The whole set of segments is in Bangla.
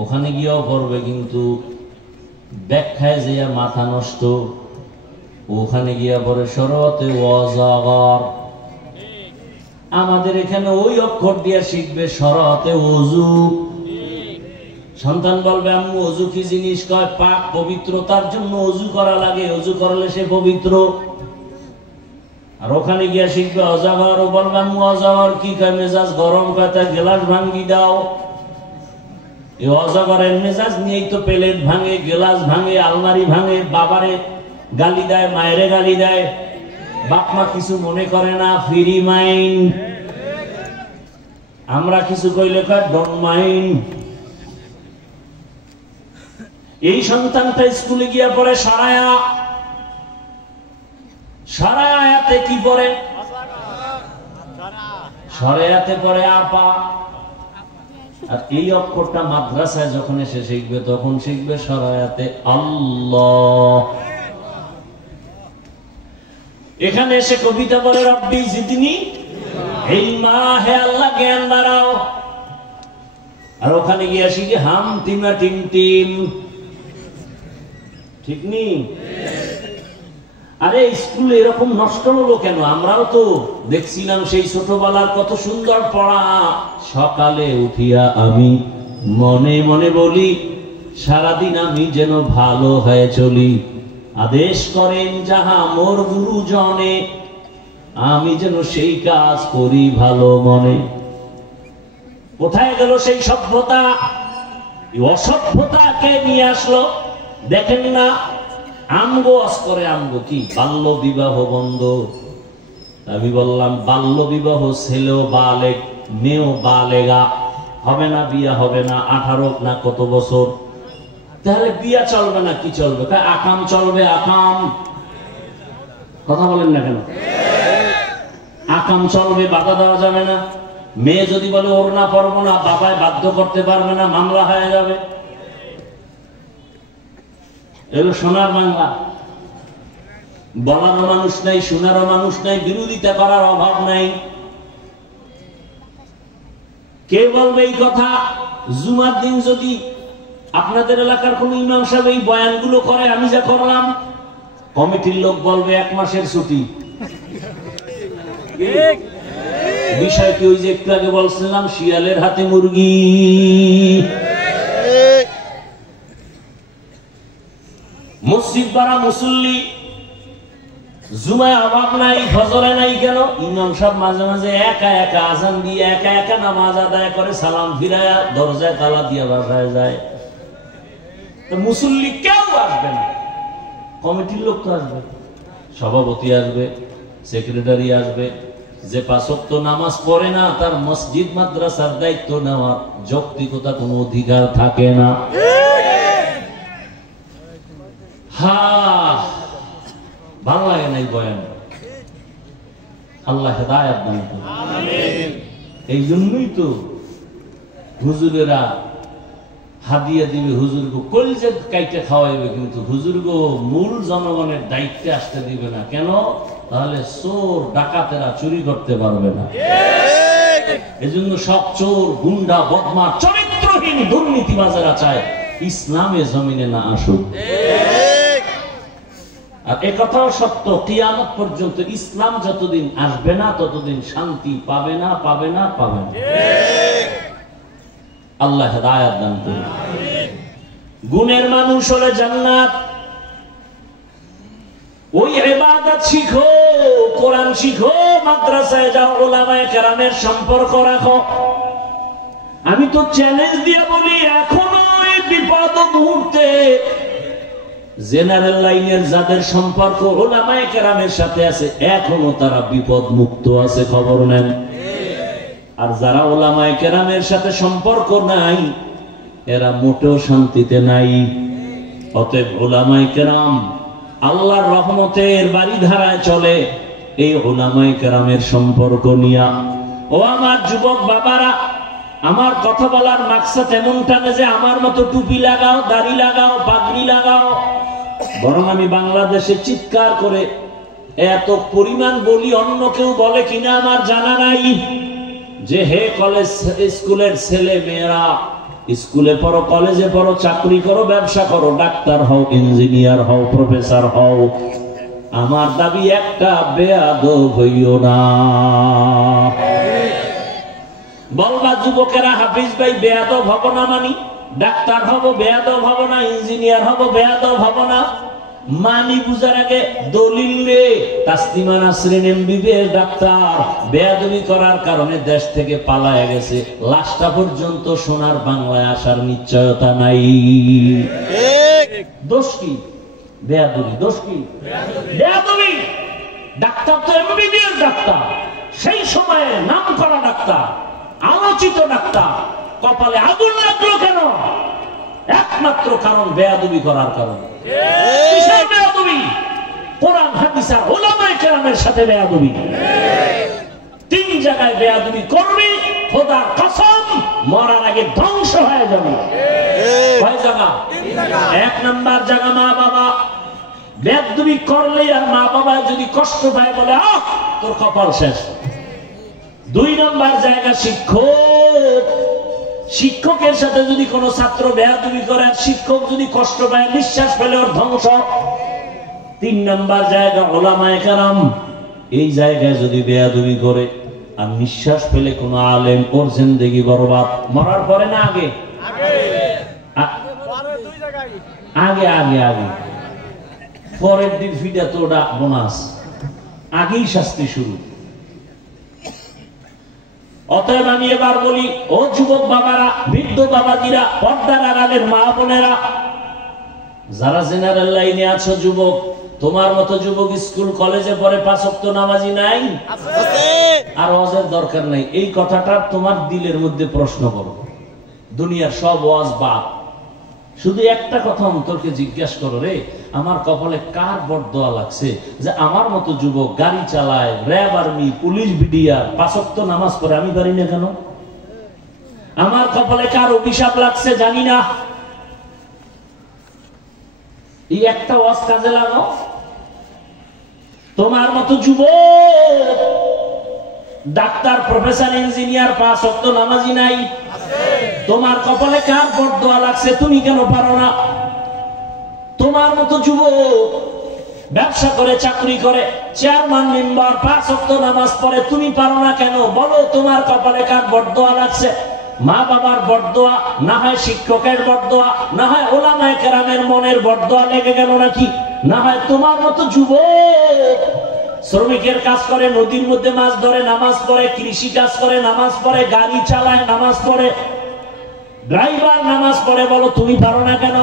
ওখানে গিয়েও পড়বে, কিন্তু ব্যাখ্যায় যে মাথা নষ্ট। ওখানে গিয়া পরে শরতে ওয়াজাগর। আমাদের এখানে ওই অক্ষর দিয়ে শিখবে শরতে ওযু। সন্তান বলবে আম্মু ওযু কি জিনিস? কয় পাক পবিত্রতার জন্য ওযু করা লাগে, ওযু করলে সে পবিত্র। আর ওখানে গিয়া শিখবে অজাগর। ও বলবে আম্মু অজাগর কি? কয় মেজাজ গরম, কয় তা গ্লাস ভাঙ্গি দাও। এই অজাগরের মেজাজ নিয়েই তো প্লেট ভাঙে, গ্লাস ভাঙে, আলমারি ভাঙে, বাবারে গালি দেয়, মায়েরে গালি দেয়। বাপ মা কিছু মনে করে না, ফ্রি মাইন্ড। আমরা কিছু কইলে কয় ডোন্ট মাইন্ড। এই সন্তানটা স্কুলে গিয়া পড়ে সারায়া। সারায়াতে কি পড়ে? সারায়াতে পড়ে আপা। আর এই অক্ষরটা মাদ্রাসায় যখন এসে শিখবে তখন শিখবে সারায়াতে আল্লাহ। এখানে এসে কবিতা বলে রব্বি জিদনি ইলমা, হে আল্লাহ জ্ঞান বাড়াও। আর ওখানে গিয়ে শিখে হাম টিমা টিম টিম। ঠিক নেই? আরে স্কুলে এরকম নষ্ট হলো কেন? আমরাও তো দেখছিলাম সেই ছোটবেলার কত সুন্দর পড়া। সকালে উঠিয়া আমি মনে মনে বলি, সারাদিন আমি যেন ভালো হয়ে চলি। আদেশ করেন যাহা মোর গুরুজনে, আমি যেন সেই কাজ করি ভালো মনে। কোথায় গেল সেই সভ্যতা? অসভ্যতাকে নিয়ে আসলো। দেখেন না আমগো আজ করে, আমগো কি বাল্য বিবাহ বন্ধ। আমি বললাম বাল্য বিবাহ, ছেলেও বালেগ মেয়েও বালেগা, হবে না, বিয়া হবে না। 18 না কত বছর, তাহলে বিয়া চলবে না? কি চলবে? আকাম চলবে। আকাম কথা বলেন না কেন? আকাম চলবে, বাধা দেওয়া যাবে না। মেয়ে যদি বলে ওর না পড়বো না, বাবায় বাধ্য করতে পারবে না, মামলা হয়ে যাবে। এগুলো সোনার বাংলা। বলারও মানুষ নাই, শোনারও মানুষ নাই, বিরোধিতা করার অভাব নাই। কে বলবে এই কথা? জুমার দিন যদি আপনাদের এলাকার কোন ইমাম সাহেব এই বয়ানগুলো করে, আমি যা করলাম, কমিটির লোক বলবে 1 মাসের ছুটি। বিষয়টি ওই যে একটু আগে বলছিলাম, শিয়ালের হাতে মুরগি। মসজিদ বাড়া মুসল্লি, জুমায় অভাব নাই, ফজরে নাই কেন? ইমাম সাহেব মাঝে মাঝে একা একা আজান দিয়ে একা একা নামাজ আদায় করে, সালাম ফিরায়া দরজায় তালা দিয়ে বাসায় যায়। তো মুসল্লি কেউ আসবে না, কমিটির লোক তো আসবে, সভাপতি আসবে, সেক্রেটারি আসবে। যে 5 ওয়াক্ত নামাজ পড়ে না, তার মসজিদ মাদ্রাসার দায়িত্ব নেওয়ার যৌক্তিকতা কোনো অধিকার থাকে না। ভালো লাগে না এই বয়ান। আল্লাহ হেদায়েত দান করুন। আমিন। এই জন্যই তো হুজুরেরা হাদিয়া দিবে, হুজুরগো কলজে কাইটে খাওয়াইবে, কিন্তু হুজুরগো মূল জনগণের দায়িত্বে আসতে দিবে না। কেন? তাহলে চোর ডাকাতেরা চুরি করতে পারবে না। এজন্য সব চোর, গুন্ডা, বদমা, চরিত্রহীন দুর্নীতিবাজেরা চায় ইসলামে জমিনে না আসুক। আর একথাও সত্য, কিয়ামত পর্যন্ত ইসলাম যতদিন আসবে না ততদিন শান্তি পাবে না, পাবে না, পাবে না। আল্লাহ হেদায়েত দান করুন। গুণের মানুষ হলে জান্নাত। ওই ইবাদত শিখো, কোরআন শিখো, মাদ্রাসায় যাও, উলামায়ে কেরামের সম্পর্ক রাখো। আমি তো চ্যালেঞ্জ দিয়ে বলি, এখনো এই বিপদ মুহূর্তে জেনারেল লাইনের যাদের সম্পর্ক উলামায়ে কেরামের সাথে আছে, এখনো তারা বিপদ মুক্ত আছে, খবর নেন। আর যারা উলামায়ে কেরামের সাথে সম্পর্ক নাই, এরা মোটেও শান্তিতে নাই। অতএব উলামায়ে কেরাম আল্লাহর রহমতের বাড়িধারায় চলে এই উলামায়ে কেরামের সম্পর্ক নিয়া। ও আমার যুবক বাবারা, আমার কথা বলার মাকসাদ এমনটা না যে আমার মতো টুপি লাগাও, দাড়ি লাগাও, পাগড়ি লাগাও। বরং আমি বাংলাদেশে চিৎকার করে এত পরিমাণ বলি, অন্য কেউ বলে কিনা আমার জানা নাই, যে হে কলেজ স্কুলের ছেলে মেয়েরা, স্কুলে পড়ো, কলেজে পড়ো, চাকরি করো, ব্যবসা করো, ডাক্তার হও, ইঞ্জিনিয়ার হও, প্রফেসর হও, আমার দাবি একটা, বেয়াদব হইও না। বলবা যুবকেরা, হাফিজ ভাই বেয়াদব হব না, মানি ডাক্তার হব, বেয়াদব হব না, ইঞ্জিনিয়ার হব, বেয়াদব হব না। মানি বুঝার আগে দলিল রে। তাসলিমা নাসরিন এমবিবিএস ডাক্তার, বেয়াদবি করার কারণে দেশ থেকে পালায় গেছে, লাশটা পর্যন্ত সোনার বাংলায় আসার নিশ্চয়তা নাই। দোষ কি? বেয়াদবি। দোষ কি? বেয়াদবি। ডাক্তার তো এমবিবিএস ডাক্তার, সেই সময়ে নাম করা ডাক্তার, আলোচিত ডাক্তার, কপালে আগুন লাগলো কেন? একমাত্র কারণ বেয়াদবি করার কারণে। কিসের বেয়াদবি? কোরআন হাদিস আর উলামায়ে কেরামের সাথে বেয়াদবি। তিন জায়গায় বেয়াদবি করবি, খোদার কসম মরার আগে ধ্বংস হয়ে যাবে। কয় জায়গা? এক নাম্বার জায়গা মা বাবা। বেয়াদবি করলে আর মা বাবা যদি কষ্ট পায়, বলে আহ তোর কপাল শেষ। দুই নাম্বার জায়গা শিক্ষক। শিক্ষকের সাথে যদি কোনো ছাত্র বেয়াদবি করে, শিক্ষক যদি কষ্ট পায়, নিঃশ্বাস ফেলে ওর ধ্বংস। তিন নাম্বার জায়গা উলামায়ে কেরাম। এই জায়গায় যদি বেয়াদবি করে আর নিঃশ্বাস ফেলে কোনো আলেম, ওর জিন্দেগি বরবাদ। মরার পরে না আগে? আগে আগে আগে। পরের দিন ফিডা তো ওটা বোনাস, আগেই শাস্তি শুরু। অতএব আমি এবার বলি, ও যুবক বাবারা, বৃদ্ধ বাবাজিরা, পর্দার আড়ালের মা বোনেরা, যারা জেনারেল লাইনে আছো, যুবক, তোমার মতো যুবক স্কুল কলেজে পড়ে 5 ওয়াক্ত নামাজি নাই? আর ওয়াজের দরকার নাই। এই কথাটা তোমার দিলের মধ্যে প্রশ্ন করো। দুনিয়ার সব ওয়াজ বাদ, শুধু একটা কথা অন্তরকে জিজ্ঞাসা করো, রে আমার কপালে কার বরদোয়া লাগছে যে আমার মতো যুবক গাড়ি চালায়, র্যাব, আর্মি, পুলিশ, বিডিআর, 5 ওয়াক্ত নামাজ পড়ে, আমি পারি না কেন? আমার কপালে কার অভিশাপ লাগছে জানি না। এই একটা ওয়াজ কাজে লাগাও। তোমার মতো যুবক ডাক্তার, প্রফেসর, ইঞ্জিনিয়ার, 5 ওয়াক্ত নামাজি নাই। তোমার কপালে কার বরদোয়া লাগছে, তুমি কেন পারো না? তোমার মতো যুবক ব্যবসা করে, চাকরি করে, চেয়ারম্যান, মেম্বার, 5 ওয়াক্ত নামাজ পড়ে, তুমি পারো না কেন? বলো তোমার কপালে কার বরদোয়া লাগছে? মা বাবার বরদোয়া, না হয় শিক্ষকের বরদোয়া, না হয় উলামায়ে কেরামের মনের বরদোয়া লেগে গেল নাকি? না হয় তোমার মতো যুবক শ্রমিকের কাজ করে, নদীর মধ্যে মাছ ধরে, নামাজ পড়ে, কৃষি কাজ করে, নামাজ পড়ে, গাড়ি চালায়, নামাজ পড়ে, ড্রাইভার নামাজ পড়ে, বলো তুমি পারো না কেন?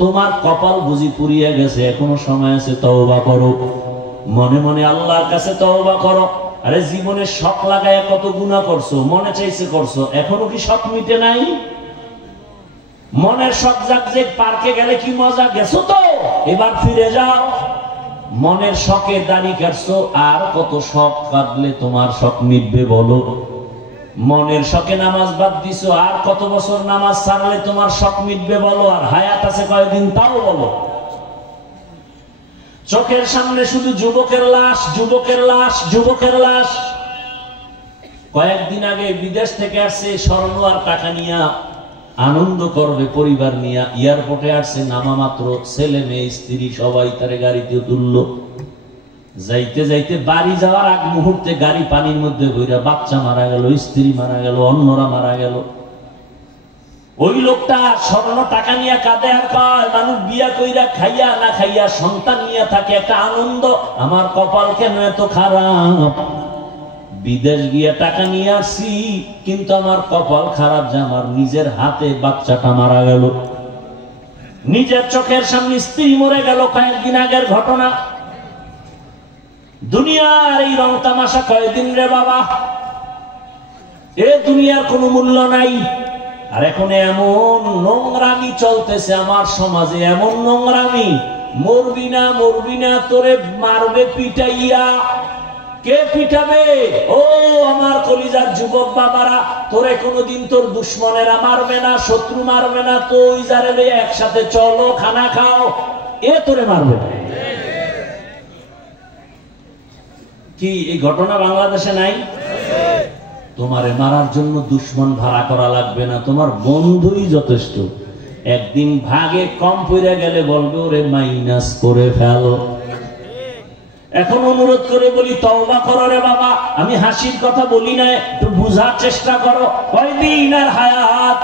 তোমার কপাল বুঝি পুড়িয়ে গেছে, এখনো সময় আছে, তওবা করো। মনে মনে আল্লাহর কাছে তওবা করো। আরে জীবনে শখ লাগায় কত গুনাহ করছো, মনে চাইছে করছো, এখনো কি শখ মিটে নাই? মনের শখ জাগছে, পার্কে গেলে কি মজা, গেছো তো, এবার ফিরে যাও। মনের শখে দাড়ি কাটছো, আর কত শখ কাটলে তোমার শখ মিটবে বলো? মনের শখে নামাজ বাদ দিছো, আর কত বছর নামাজ ছাড়লে তোমার শখ মিটবে বলো? আর হায়াত আছে কয়দিন তাও বলো? চোখের সামনে শুধু যুবকের লাশ, যুবকের লাশ, যুবকের লাশ। কয়েকদিন আগে বিদেশ থেকে আসছে, স্বর্ণ আর টাকা নিয়ে আনন্দ করবে পরিবার নিয়ে, এয়ারপোর্টে আসছে, নামা মাত্র ছেলে মেয়ে স্ত্রী সবাই তারে গাড়িতে তুললো। যাইতে যাইতে বাড়ি যাওয়ার আগ মুহূর্তে গাড়ি পানির মধ্যে ঘুরে, বাচ্চা মারা গেল, স্ত্রী মারা গেল, অন্যরা মারা গেল। ওই লোকটা স্বর্ণ টাকা নিয়ে কাঁদে আর কয়, মানুষ বিয়া কইরা খাইয়া না খাইয়া সন্তান নিয়ে থাকে, একটা আনন্দ, আমার কপাল কেন এত খারাপ, বিদেশ গিয়ে টাকা নিয়ে আসছি, কিন্তু আমার কপাল খারাপ যে আমার নিজের হাতে বাচ্চাটা মারা গেল, নিজের চোখের সামনে স্ত্রী মরে গেল। কয়েকদিন আগের ঘটনা। দুনিয়ার এই রং তামাশা কয়েকদিন রে বাবা, এ দুনিয়ার কোনো মূল্য নাই। আর এখন এমন নোংরামি চলতেছে আমার সমাজে, এমন নোংরামি, মরবি না মরবি না, তোরে মারবে পিটাইয়া। কে পিটাবে? ও আমার কলিজার যুবক বাবারা, তোরে কোনোদিন তোর দুশ্মনেরা মারবে না, শত্রু মারবে না, তো ওই যারে একসাথে চলো খানা খাও, এ তোরে মারবে। কি এই ঘটনা বাংলাদেশে নাই? তোমারে মারার জন্য দুশ্মন ভাড়া করা লাগবে না, তোমার বন্ধুই যথেষ্ট। একদিন ভাগে কম পড়ে গেলে বলবে ওরে মাইনাস করে ফেল। এখন অনুরোধ করে বলি তওবা করো রে বাবা, আমি হাসির কথা বলি না, একটু বুঝার চেষ্টা করো। কয়দিন আর হায়াত,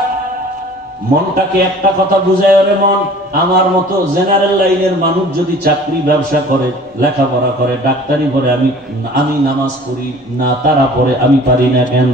মনটাকে একটা কথা বুঝায়, ওরে মন, আমার মতো জেনারেল লাইনের মানুষ যদি চাকরি ব্যবসা করে, লেখাপড়া করে, ডাক্তারি করে, আমি নামাজ পড়ি না, তারা পড়ে, আমি পারি না কেন?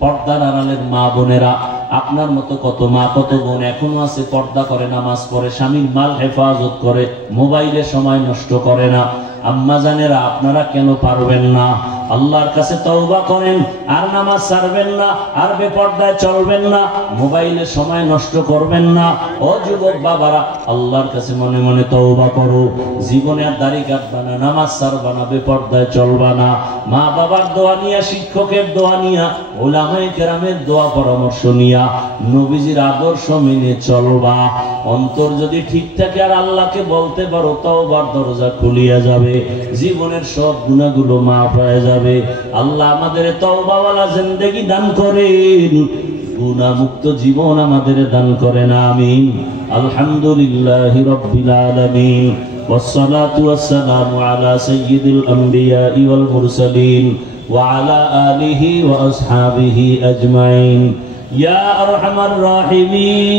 পর্দার আড়ালের মা বোনেরা, আপনার মতো কত মা কত বোন এখনো আছে, পর্দা করে, নামাজ পড়ে, স্বামীর মাল হেফাজত করে, মোবাইলে সময় নষ্ট করে না। আম্মা জানেরা, আপনারা কেন পারবেন না? আল্লাহর কাছে তওবা করেন, আর নামাজ ছাড়বেন না, আর বেপরদায় চলবেন না, মোবাইলে সময় নষ্ট করবেন না। ও যুবক বাবারা, আল্লাহর কাছে মনে মনে তওবা করো। জীবনে আর দাড়ি কাটবা না, নামাজ ছাড়বা না, বেপরদায় চলবা না। মা বাবার দোয়া নিয়া, শিক্ষকের দোয়া নিয়া, উলামায়ে কেরামের দোয়া পরামর্শ নিয়া, নবীজির আদর্শ মেনে চলবা। অন্তর যদি ঠিক থাকে আর আল্লাহকে বলতে পারো, তওবার দরজা খুলিয়া যাবে, জীবনের সব গুনাহগুলো মাফ হয়ে যাবে। আল্লাহ আমাদের তওবাওয়ালা জিন্দেগি দান করেন, গুনাহ মুক্ত জীবন আমাদের দান করেন, আমিন। আলহামদুলিল্লাহি রাব্বিল আলামিন, ওয়াসসালাতু ওয়াসসালামু আলা সাইয়্যিদিল আমবিয়াই ওয়াল মুরসালিন ওয়া আলা আলিহি ওয়া আসহাবিহি আজমাইন। ইয়া আরহামার রাহিমিন।